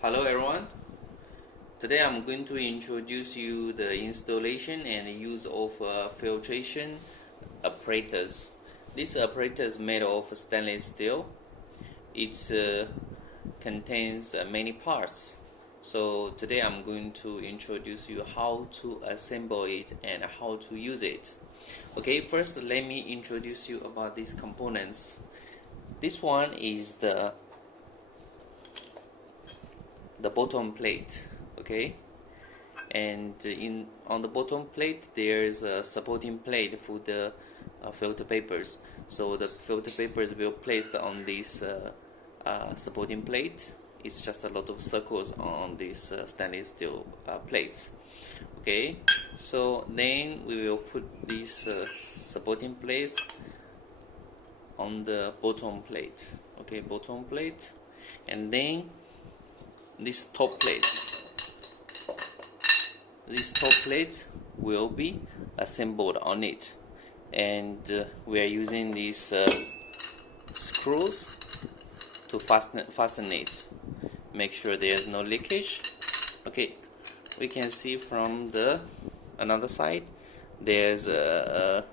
Hello everyone. Today I'm going to introduce you the installation and use of filtration apparatus. This apparatus is made of stainless steel. It contains many parts. So today I'm going to introduce you how to assemble it and how to use it. Okay, first let me introduce you about these components. This one is the bottom plate, okay, and on the bottom plate there's a supporting plate for the filter papers. So the filter papers will be placed on this supporting plate. It's just a lot of circles on these stainless steel plates. Okay, so then we will put these supporting plates on the bottom plate. Okay, bottom plate, and then this top plate will be assembled on it, and we are using these screws to fasten it. Make sure there's no leakage. Okay, we can see from the another side there's a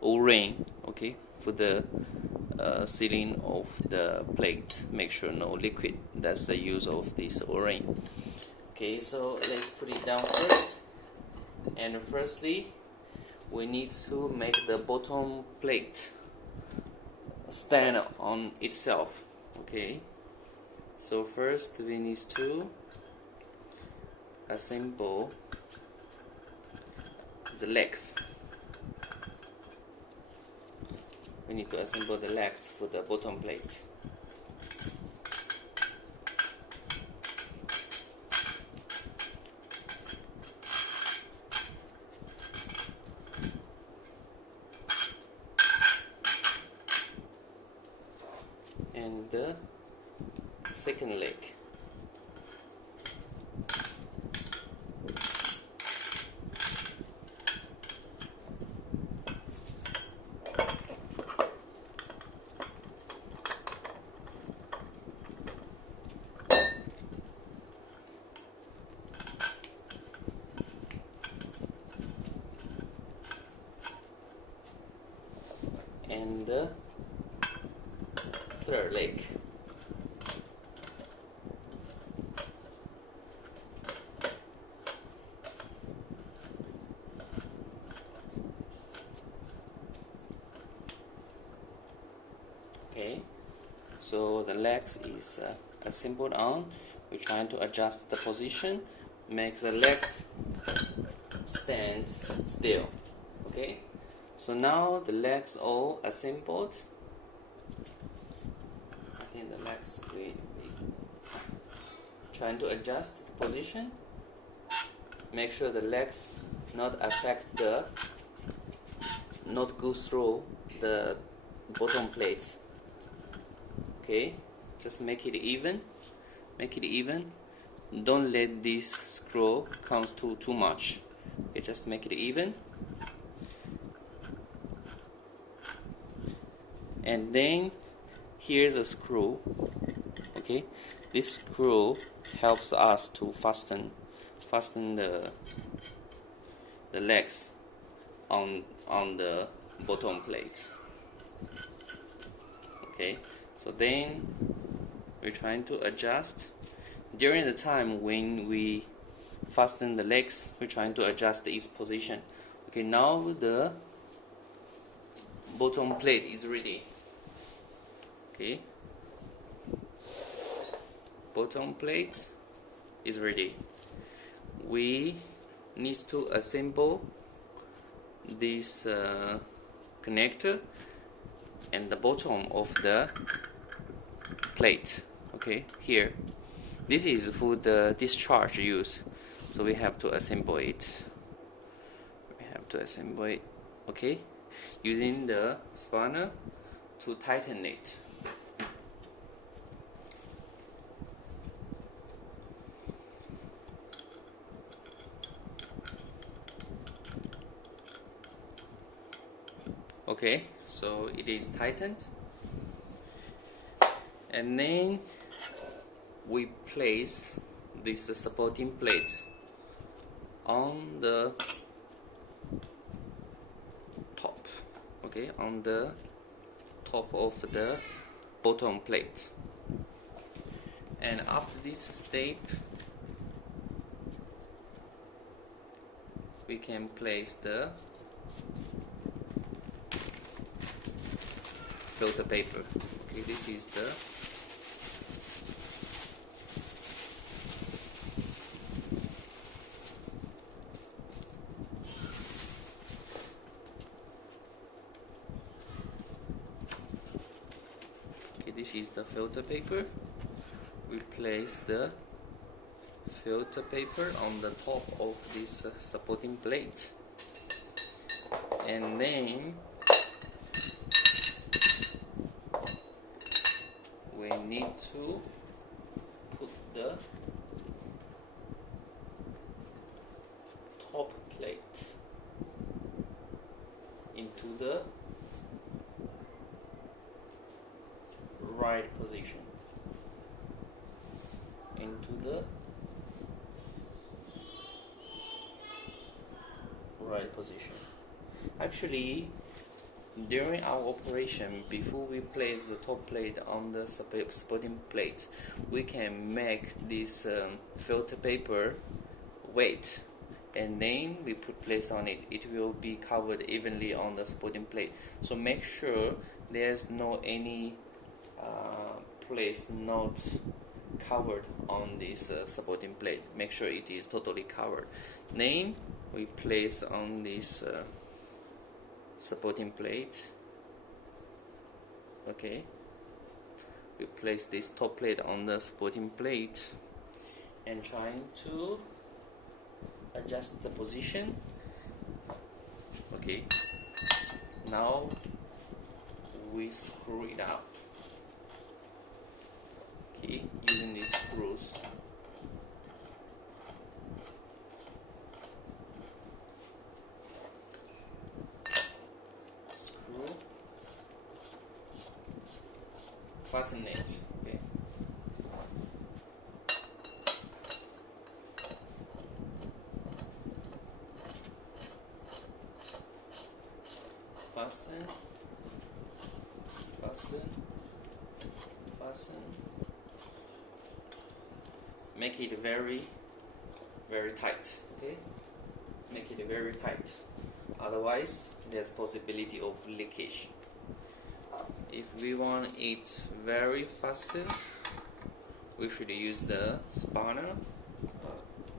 O-ring, okay, for the sealing of the plate. Make sure no liquid. That's the use of this O-ring. Okay, so let's put it down first. And firstly, we need to make the bottom plate stand on itself. Okay, so first we need to assemble the legs. We need to assemble the legs for the bottom plate. And the second leg. And the third leg. Okay, so the legs is assembled on. We're trying to adjust the position, make the legs stand still. Okay, so now the legs all assembled. I think the legs we trying to adjust the position. Make sure the legs not go through the bottom plate. Okay, just make it even. Don't let this screw comes to too much. Okay, just make it even. And then here's a screw. Okay, this screw helps us to fasten the legs on the bottom plate. Okay, so then we're trying to adjust. During the time when we fasten the legs, we're trying to adjust its position. Okay, now the bottom plate is ready. Okay, bottom plate is ready. We need to assemble this connector and the bottom of the plate. Okay, here this is for the discharge use, so we have to assemble it. Okay, using the spanner to tighten it. Okay, so it is tightened, and then we place this supporting plate on the top, okay, on the top of the bottom plate. And after this step, we can place the filter paper. Okay, this is the filter paper. We place the filter paper on the top of this supporting plate, and then we need to put the top plate into the right position, into the right position. Actually, during our operation, before we place the top plate on the supporting plate, we can make this filter paper wet, and then we put place on it. It will be covered evenly on the supporting plate. So make sure there's no any place not covered on this supporting plate. Make sure it is totally covered. Then we place on this supporting plate. Okay, we place this top plate on the supporting plate and trying to adjust the position. Okay, now we screw it up. Okay, using these screws. Screw, fasten it. Okay. Fasten, fasten, fasten. Make it very tight. Okay, make it very tight. Otherwise, there's possibility of leakage. If we want it very fasten, we should use the spanner,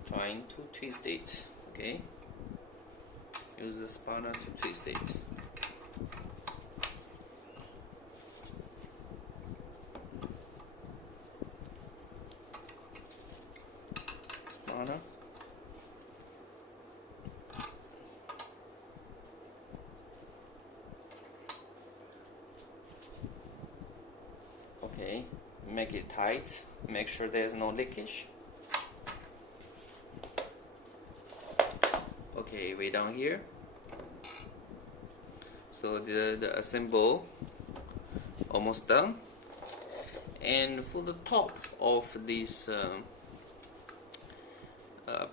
trying to twist it. Okay, use the spanner to twist it. Spanner. Okay, make it tight. Make sure there's no leakage. Okay, way down here. So the assemble almost done. And for the top of this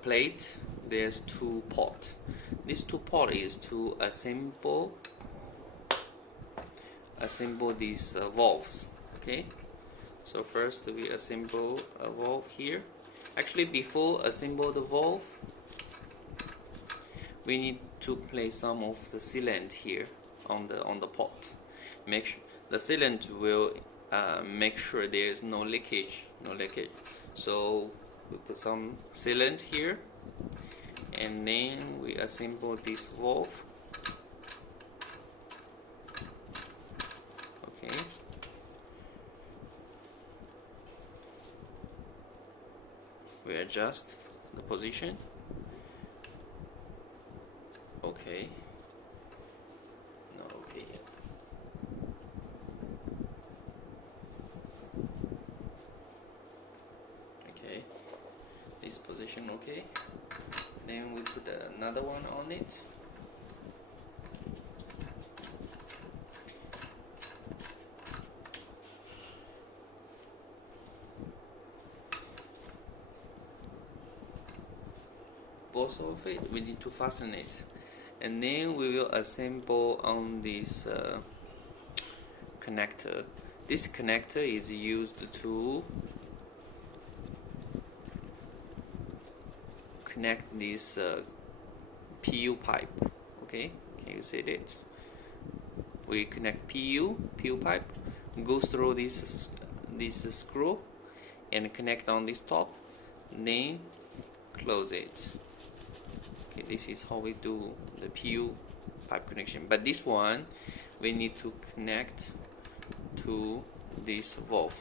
plate, there's two ports. This two port is to assemble these valves. Okay, so first we assemble a valve here. Actually, before assemble the valve, we need to place some of the sealant here on the pot. Make sure the sealant will make sure there is no leakage. So we put some sealant here, and then we assemble this valve. Okay. We adjust the position. Okay. Not okay yet. Okay. This position okay. Then we put another one on it. both of it, we need to fasten it, and then we will assemble on this connector. This connector is used to connect this PU pipe. Okay, can you see that? We connect PU pipe, go through this screw and connect on this top, then close it. Okay, this is how we do the PU pipe connection. But this one we need to connect to this valve.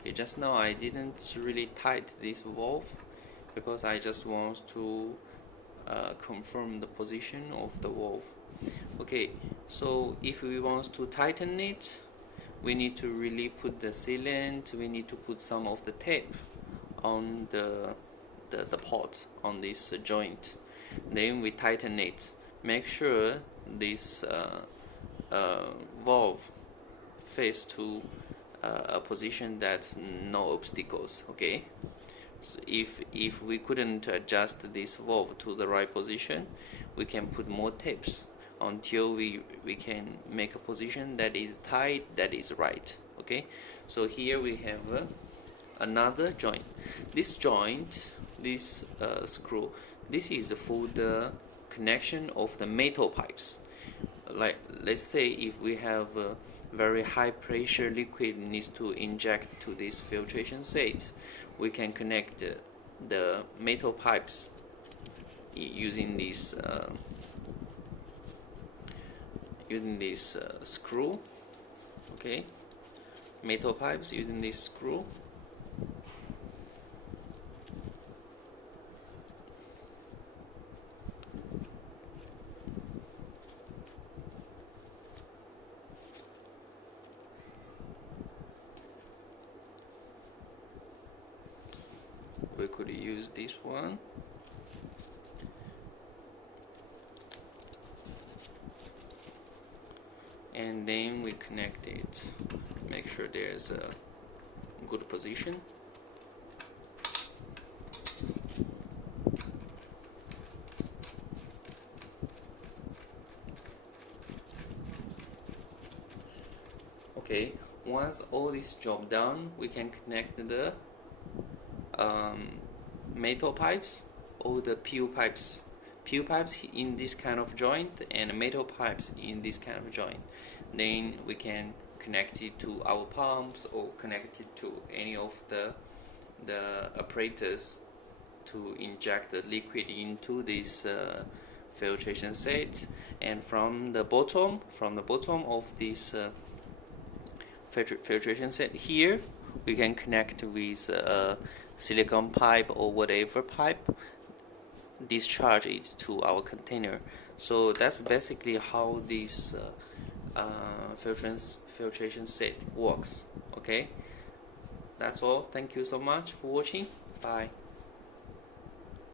Okay, just now I didn't really tight this valve because I just want to confirm the position of the valve. Okay, so if we want to tighten it, we need to really put the sealant, we need to put some of the tape on the pot on this joint. Then we tighten it. Make sure this valve face to a position that no obstacles. Okay, so if we couldn't adjust this valve to the right position, we can put more tapes until we can make a position that is tight, that is right. Okay, so here we have another joint. This joint, this screw, this is for the connection of the metal pipes. Like, let's say if we have very high pressure liquid needs to inject to this filtration set, we can connect the metal pipes using this screw. Okay, metal pipes using this screw. We could use this one. And then we connect it. Make sure there's a good position. Okay, once all this job done, we can connect the metal pipes or the PU pipes. PU pipes in this kind of joint and metal pipes in this kind of joint. Then we can connect it to our pumps or connect it to any of the apparatus to inject the liquid into this filtration set. And from the bottom of this filtration set here, we can connect with silicone pipe or whatever pipe, discharge it to our container. So that's basically how this filtration set works. Okay, that's all. Thank you so much for watching. Bye.